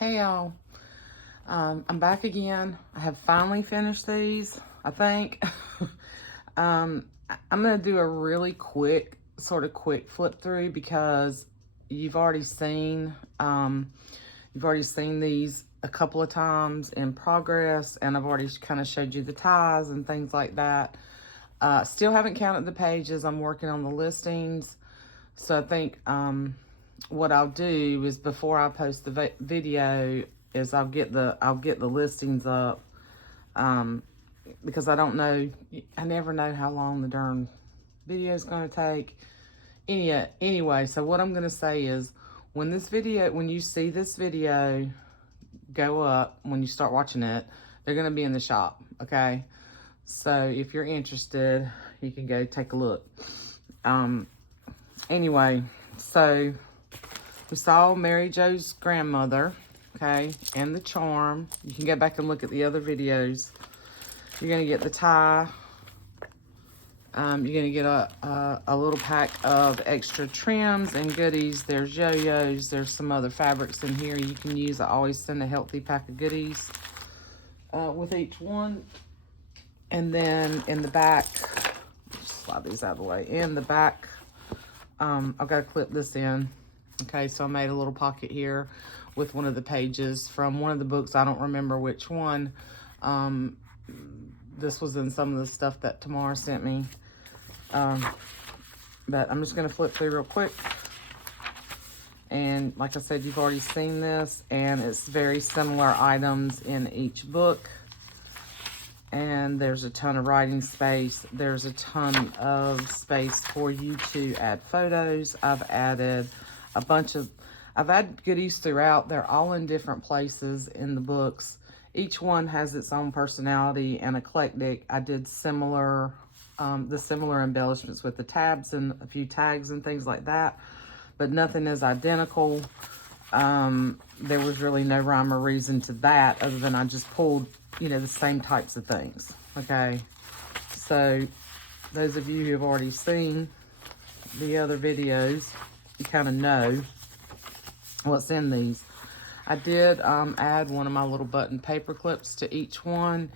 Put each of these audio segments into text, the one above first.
Hey y'all, I'm back again. I have finally finished these, I think. I'm gonna do a really quick, quick flip through because you've already seen, these a couple of times in progress, and I've already kind of showed you the ties and things like that. Still haven't counted the pages. I'm working on the listings. So I think what I'll do is before I post the video is I'll get the listings up, because I don't know, I never know how long the darn video is going to take. Anyway, so what I'm going to say is when you see this video go up, when you start watching it, they're going to be in the shop, okay? So if you're interested, you can go take a look. Anyway, so we saw Mary Jo's grandmother, okay, and the charm. You can go back and look at the other videos. You're going to get the tie. You're going to get a little pack of extra trims and goodies. There's yo-yos. There's some other fabrics in here you can use. I always send a healthy pack of goodies with each one. And then in the back, slide these out of the way. In the back, I've got to clip this in. Okay, so I made a little pocket here with one of the pages from one of the books. I don't remember which one. This was in some of the stuff that Tamara sent me. But I'm just going to flip through real quick. And like I said, you've already seen this, and it's very similar items in each book. And there's a ton of writing space. There's a ton of space for you to add photos. I've added goodies throughout. They're all in different places in the books. Each one has its own personality and eclectic. I did similar embellishments with the tabs and a few tags and things like that, but nothing is identical. There was really no rhyme or reason to that other than I just pulled, the same types of things. Okay. So those of you who have already seen the other videos, you kind of know what's in these. I did add one of my little button paper clips to each one,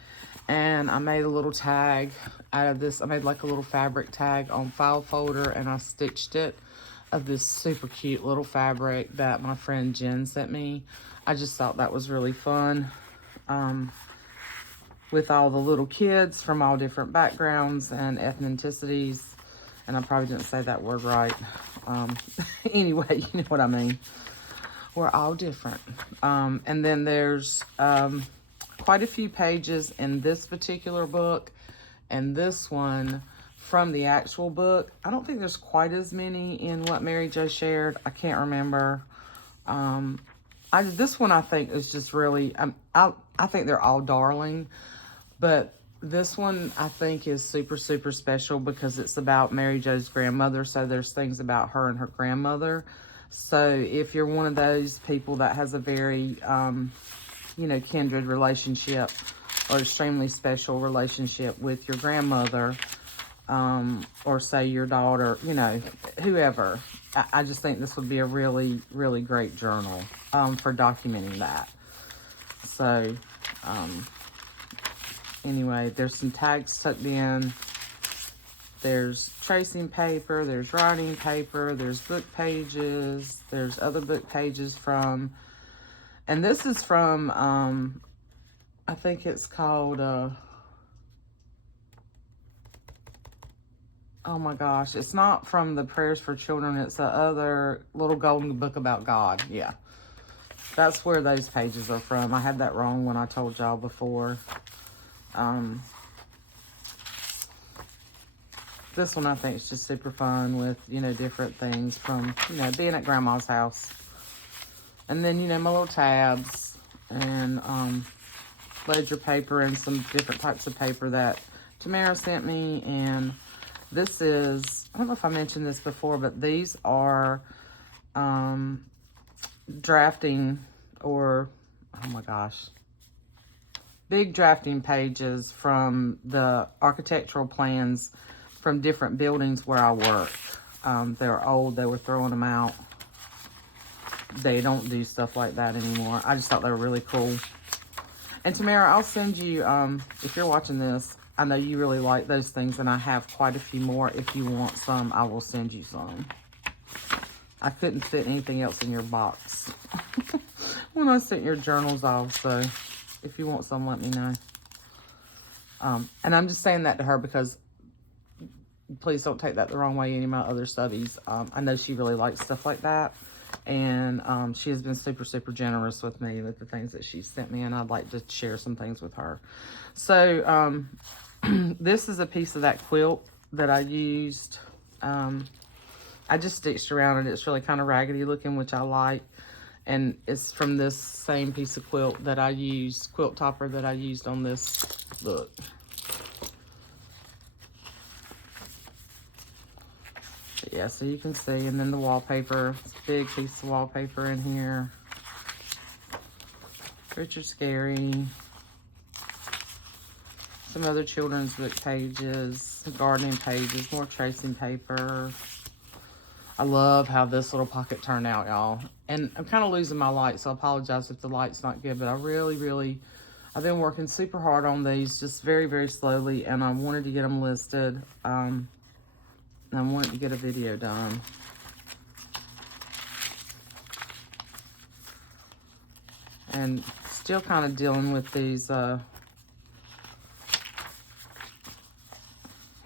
and I made a little tag out of this. I made like a little fabric tag on file folder, and I stitched it of this super cute little fabric that my friend Jen sent me. I just thought that was really fun. With all the little kids from all different backgrounds and ethnicities. And I probably didn't say that word right. Anyway, you know what I mean. We're all different. And then there's quite a few pages in this particular book. And this one from the actual book. I don't think there's quite as many in what Mary Jo shared. I can't remember. This one I think is just really, I think they're all darling. But this one I think is super, super special because it's about Mary Jo's grandmother. So there's things about her and her grandmother. So if you're one of those people that has a very, kindred relationship or extremely special relationship with your grandmother, or say your daughter, whoever, I just think this would be a really, really great journal for documenting that. So, anyway, there's some tags tucked in. There's tracing paper, there's writing paper, there's book pages, there's other book pages from, and this is from, I think it's called, oh my gosh, it's not from the Prayers for Children, it's the other little golden book about God, yeah. That's where those pages are from. I had that wrong when I told y'all before. This one I think is just super fun with, different things from, being at Grandma's house. And then, my little tabs and ledger paper and some different types of paper that Tamara sent me. And this is, I don't know if I mentioned this before, but these are drafting or, oh my gosh, big drafting pages from the architectural plans from different buildings where I work. They're old, they were throwing them out. they don't do stuff like that anymore. I just thought they were really cool. And Tamara, I'll send you, if you're watching this, I know you really like those things, and I have quite a few more. If you want some, I will send you some. I couldn't fit anything else in your box when I sent your journals off, so if you want some, let me know. And I'm just saying that to her because please don't take that the wrong way. Any of my other studies, I know she really likes stuff like that. And she has been super, super generous with me with the things that she sent me. And I'd like to share some things with her. So this is a piece of that quilt that I used. I just stitched around it. It's really kind of raggedy looking, which I like. And it's from this same piece of quilt that I used, quilt topper that I used on this book. Yeah, so you can see, and then the wallpaper, it's a big piece of wallpaper in here. Richard Scarry. Some other children's book pages, gardening pages, more tracing paper. I love how this little pocket turned out, y'all. And I'm kind of losing my light, so I apologize if the light's not good, but I really, I've been working super hard on these, just very, very slowly, and I wanted to get them listed. And I wanted to get a video done. And still kind of dealing with these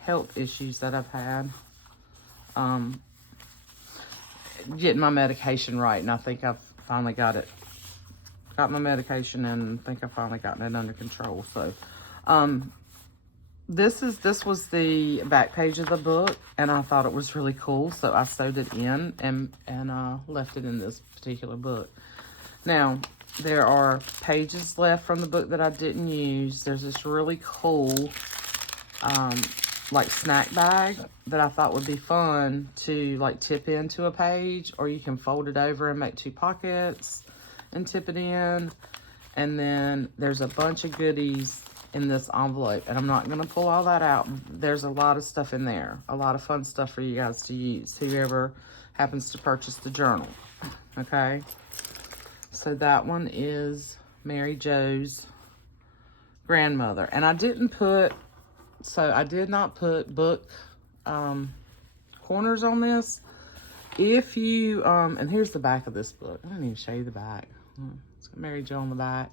health issues that I've had. Getting my medication right, and I think I've finally got my medication, and I think I've finally gotten it under control. So this was the back page of the book, and I thought it was really cool, so I sewed it in and left it in this particular book. Now, there are pages left from the book that I didn't use. There's this really cool like snack bag that I thought would be fun to like tip into a page, or you can fold it over and make 2 pockets and tip it in. And then there's a bunch of goodies in this envelope, and I'm not going to pull all that out. There's a lot of stuff in there, a lot of fun stuff for you guys to use, whoever happens to purchase the journal. Okay, so that one is Mary Jo's grandmother, and I did not put book corners on this. If you and here's the back of this book. I didn't even show you the back. It's got Mary Jo on the back.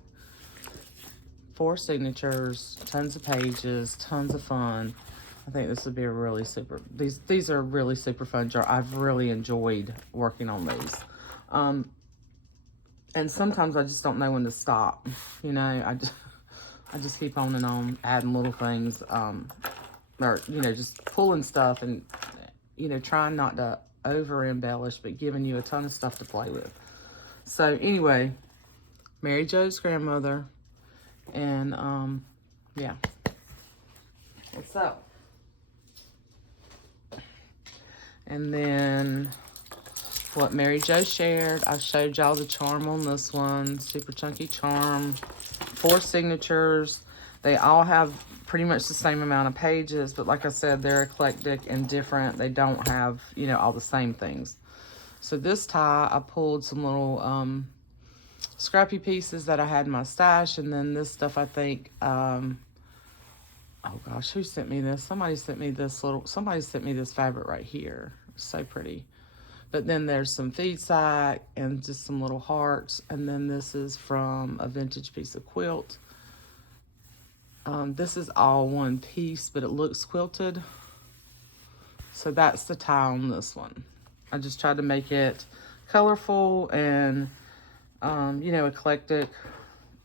4 signatures, tons of pages, tons of fun. I think this would be a really super, these are really super fun. I've really enjoyed working on these. And sometimes I just don't know when to stop. You know, I just keep on and on adding little things, or, you know, just pulling stuff and, you know, trying not to over embellish, but giving you a ton of stuff to play with. So anyway, Mary Jo's grandmother. And yeah, so, and then what Mary Jo shared, I showed y'all the charm on this one. Super chunky charm, 4 signatures. They all have pretty much the same amount of pages, but like I said, they're eclectic and different. They don't have, you know, all the same things. So this tie, I pulled some little scrappy pieces that I had in my stash, and then this stuff, I think, oh gosh, who sent me this? Somebody sent me this fabric right here. So pretty. But then there's some feed sack and just some little hearts, and then this is from a vintage piece of quilt. This is all one piece, but it looks quilted. So that's the tie on this one. I just tried to make it colorful and you know, eclectic.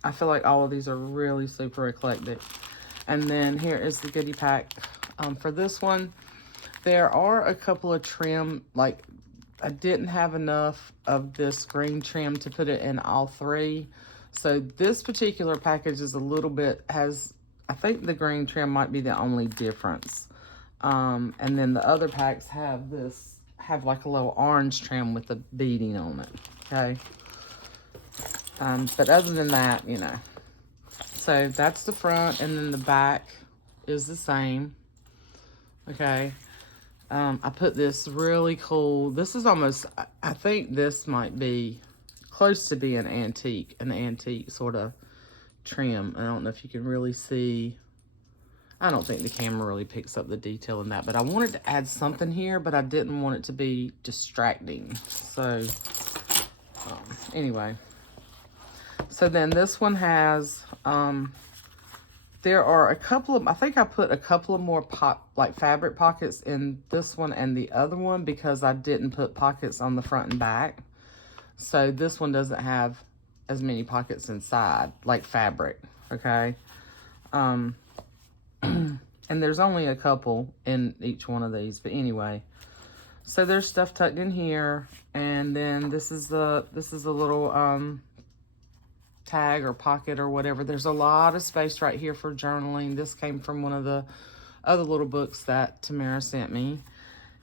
I feel like all of these are really super eclectic. And then here is the goodie pack for this one. There are a couple of trim, like I didn't have enough of this green trim to put it in all 3. So this particular package is a little bit, I think the green trim might be the only difference. And then the other packs have like a little orange trim with the beading on it, okay? But other than that, you know. So that's the front, and then the back is the same. Okay. I put this really cool, this is almost, I think this might be close to being antique, an antique sort of trim. I don't know if you can really see. I don't think the camera really picks up the detail in that, but I wanted to add something here, but I didn't want it to be distracting. So anyway, so then this one has, there are a couple of, I think I put a couple of more fabric pockets in this one and the other one because I didn't put pockets on the front and back. So this one doesn't have as many pockets inside, like fabric, okay? And there's only a couple in each one of these, but anyway. So there's stuff tucked in here, and then this is a little tag or pocket or whatever. There's a lot of space right here for journaling. This came from one of the other little books that Tamara sent me,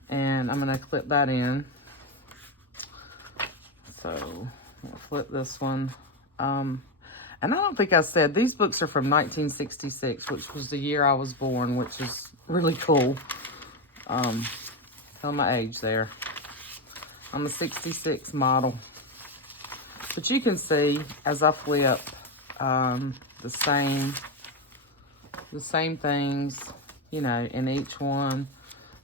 and I'm gonna clip that in. So I'll flip this one. And I don't think I said, these books are from 1966, which was the year I was born, which is really cool. Tell my age there. I'm a 66 model. But you can see, as I flip, the same things, you know, in each one.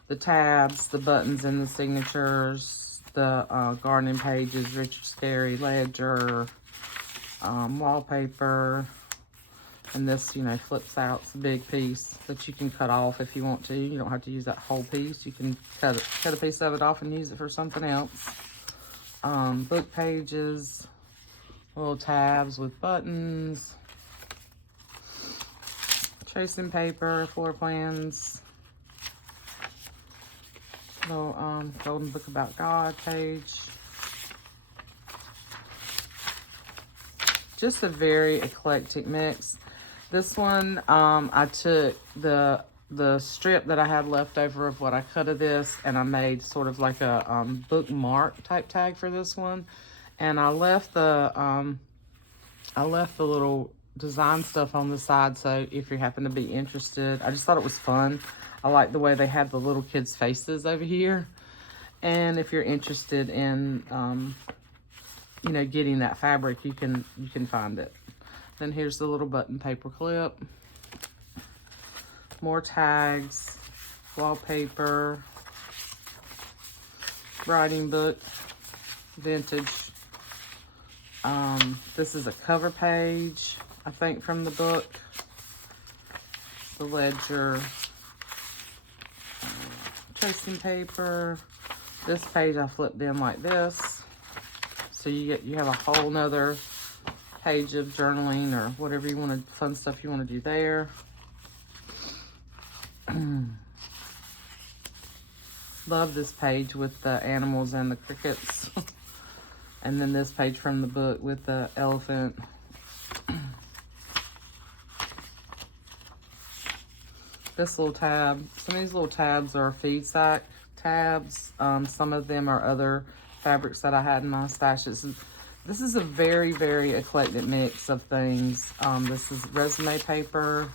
The tabs, the buttons and the signatures, the gardening pages, Richard Scarry, ledger, wallpaper, and this, you know, flips out. It's a big piece that you can cut off if you want to. You don't have to use that whole piece. You can cut a piece of it off and use it for something else. Book pages, little tabs with buttons, tracing paper, floor plans, little Golden Book About God page. Just a very eclectic mix. This one, I took the strip that I had left over of what I cut of this, and I made sort of like a bookmark type tag for this one. And I left the little design stuff on the side, so if you happen to be interested, I just thought it was fun. I like the way they had the little kids' faces over here. And if you're interested in you know, getting that fabric, you can find it. Then here's the little button paper clip. More tags, wallpaper, writing book, vintage. This is a cover page, I think, from the book. The ledger, tracing paper. This page I flipped in like this. So you have a whole nother page of journaling or whatever you want to, fun stuff you want to do there. Love this page with the animals and the crickets. And then this page from the book with the elephant. This little tab. Some of these little tabs are feed sack tabs. Some of them are other fabrics that I had in my stash. This is a very, very eclectic mix of things. This is resume paper.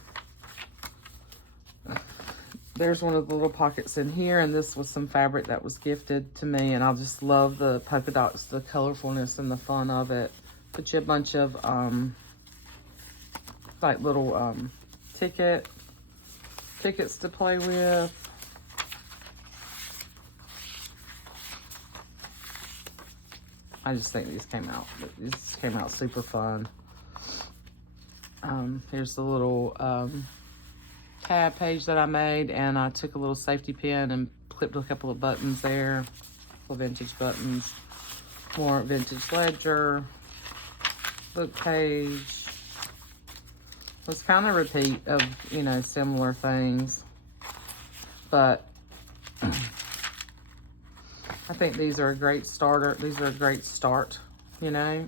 There's one of the little pockets in here, and this was some fabric that was gifted to me, and I just love the polka dots, the colorfulness and the fun of it. Put you a bunch of like little tickets to play with. I just think these came out super fun. Here's the little tab page that I made, and I took a little safety pin and clipped a couple of buttons there, couple of vintage buttons, more vintage ledger, book page. It's kind of repeat of, you know, similar things, but I think these are a great starter. These are a great start, you know,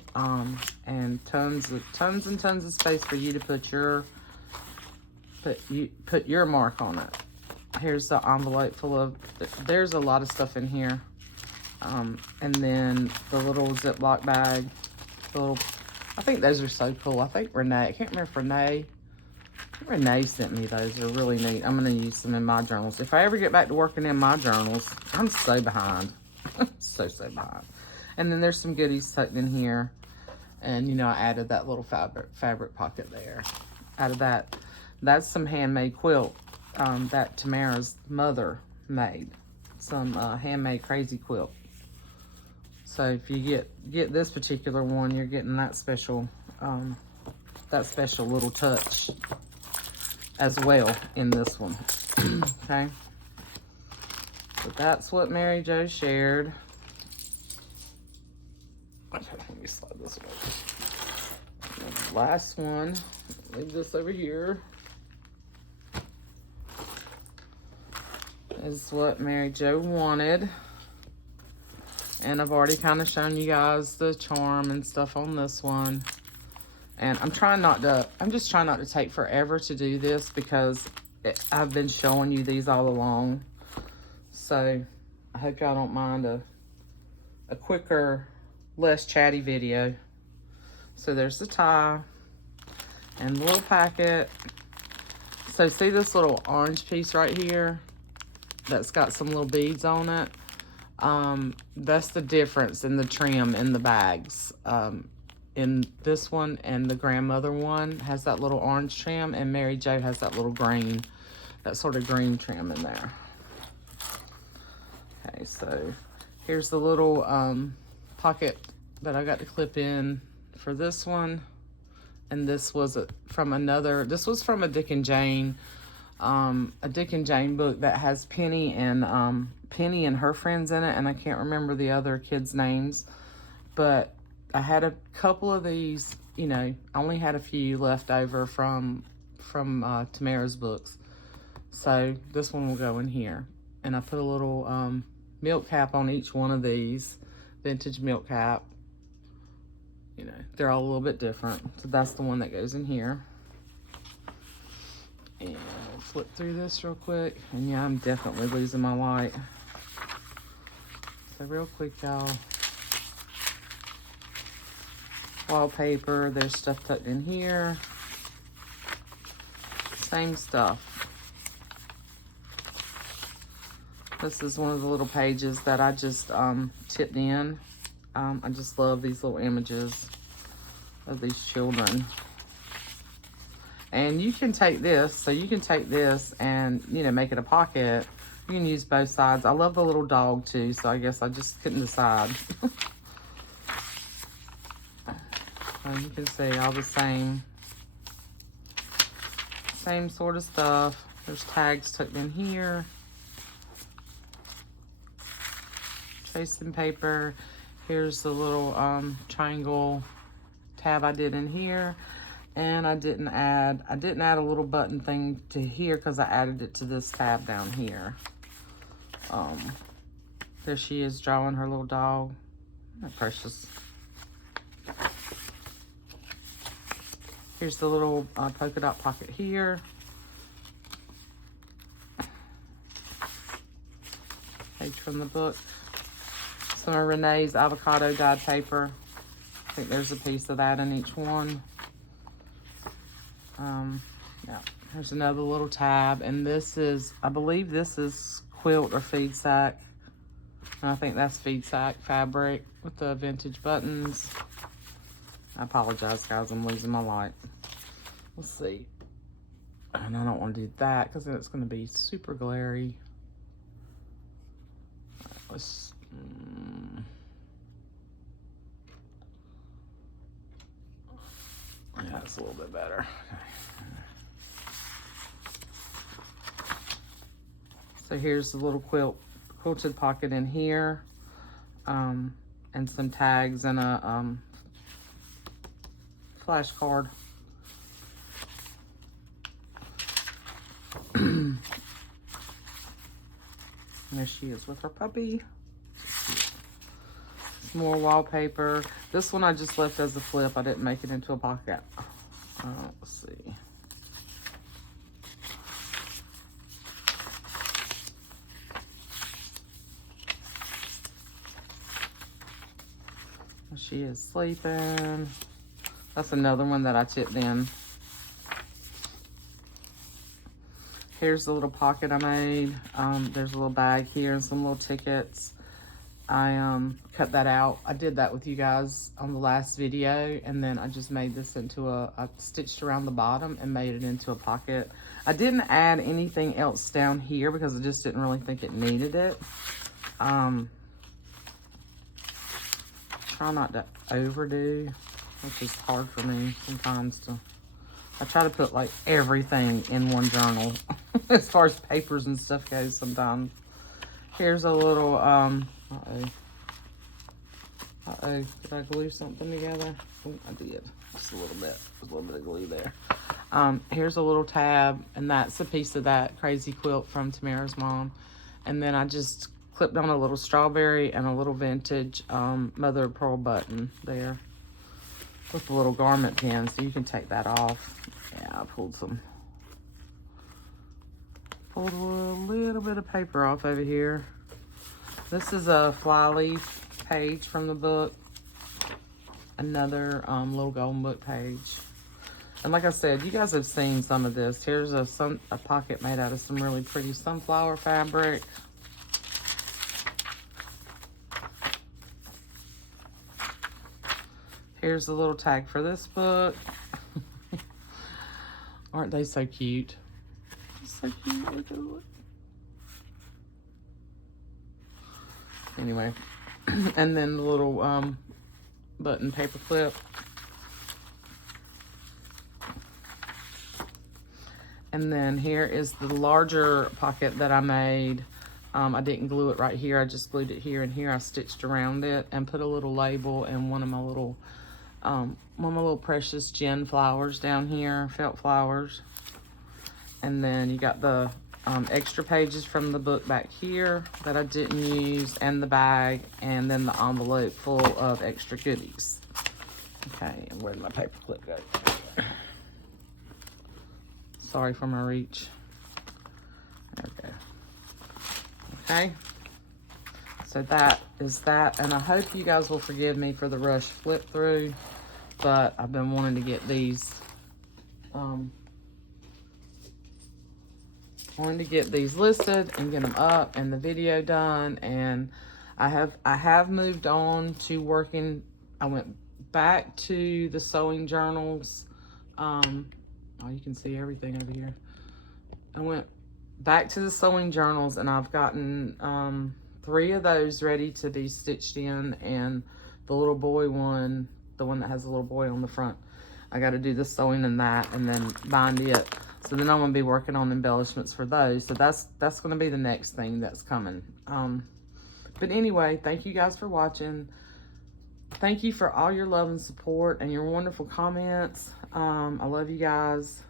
and tons and tons of space for you to put your mark on it. Here's the envelope full of, there's a lot of stuff in here. And then the little Ziploc bag, I think those are so cool. I think Renee, I can't remember if Renee sent me those. They're really neat. I'm going to use them in my journals. If I ever get back to working in my journals, I'm so behind. so behind. And then there's some goodies tucked in here. And, you know, I added that little fabric pocket there. Out of that, that's some handmade quilt that Tamara's mother made. Some handmade crazy quilt. So if you get this particular one, you're getting that special little touch as well in this one. Okay. So that's what Mary Jo shared. Okay, let me slide this away. And the last one, leave this over here, is what Mary Jo wanted. And I've already kind of shown you guys the charm and stuff on this one. And I'm just trying not to take forever to do this because I've been showing you these all along. So I hope y'all don't mind a quicker, less chatty video. So there's the tie and the little packet. So see this little orange piece right here that's got some little beads on it? That's the difference in the trim in the bags. In this one and the grandmother one has that little orange trim, and Mary Jo has that little green, that sort of green trim in there. Okay, so here's the little pocket that I got to clip in for this one. And this was from a Dick and Jane, book that has Penny and her friends in it, and I can't remember the other kids' names, but I had a couple of these, you know, I only had a few left over from Tamara's books. So this one will go in here. And I put a little milk cap on each one of these, vintage milk cap. You know, they're all a little bit different. So that's the one that goes in here. And I'll flip through this real quick. And yeah, I'm definitely losing my light. So real quick, y'all. Wallpaper, there's stuff tucked in here. Same stuff. This is one of the little pages that I just tipped in. I just love these little images of these children. And you can take this, so you can take this and, you know, make it a pocket. You can use both sides. I love the little dog too, so I guess I just couldn't decide. You can see all the same sort of stuff. There's tags tucked in here. Tracing paper. Here's the little triangle tab I did in here. And I didn't add a little button thing to here because I added it to this tab down here. There she is drawing her little dog. Isn't that precious? Here's the little polka dot pocket here. Page from the book. Some of Renee's avocado dyed paper. I think there's a piece of that in each one. Yeah, there's another little tab. And this is, I believe this is quilt or feed sack. And I think that's feed sack fabric with the vintage buttons. I apologize, guys. I'm losing my light. Let's see. And I don't want to do that because then it's going to be super glary. Right, let's... yeah, that's a little bit better. Okay. So here's the little quilted pocket in here. And some tags and a flashcard. There she is with her puppy. Some more wallpaper. This one I just left as a flip. I didn't make it into a pocket. Let's see. She is sleeping. That's another one that I tipped in. Here's the little pocket I made. There's a little bag here and some little tickets. I cut that out. I did that with you guys on the last video, and then I just made this into I stitched around the bottom and made it into a pocket. I didn't add anything else down here because I just didn't really think it needed it. Try not to overdo, which is hard for me sometimes to. I try to put like everything in one journal as far as papers and stuff goes sometimes. Here's a little, uh-oh, did I glue something together? Oh, I did, just a little bit. There's a little bit of glue there. Here's a little tab, and that's a piece of that crazy quilt from Tamara's mom. And then I just clipped on a little strawberry and a little vintage mother of pearl button there with a little garment pin, so you can take that off. Yeah, I pulled a little bit of paper off over here. This is a flyleaf page from the book. Another little golden book page. And like I said, you guys have seen some of this. Here's a pocket made out of some really pretty sunflower fabric. Here's the little tag for this book. Aren't they so cute? So cute, look at it. Anyway, and then the little button paper clip. And then here is the larger pocket that I made. I didn't glue it right here. I just glued it here and here. I stitched around it and put a little label and one of my little precious gin flowers down here, felt flowers. And then you got the extra pages from the book back here that I didn't use, and the bag, and then the envelope full of extra goodies. Okay, and where did my paper clip go? Sorry for my reach. There we go. Okay, so that is that, and I hope you guys will forgive me for the rush flip through, but I've been wanting to get these listed and get them up and the video done. And I have moved on to working. I went back to the sewing journals. Oh, you can see everything over here. I went back to the sewing journals, and I've gotten 3 of those ready to be stitched in, and the little boy one, the one that has a little boy on the front, I got to do the sewing in that and then bind it. So then I'm going to be working on embellishments for those. So that's going to be the next thing that's coming. But anyway, thank you guys for watching. Thank you for all your love and support and your wonderful comments. I love you guys,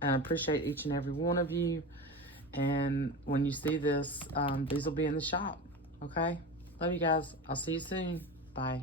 and I appreciate each and every one of you. And when you see this, these will be in the shop. Okay? Love you guys. I'll see you soon. Bye.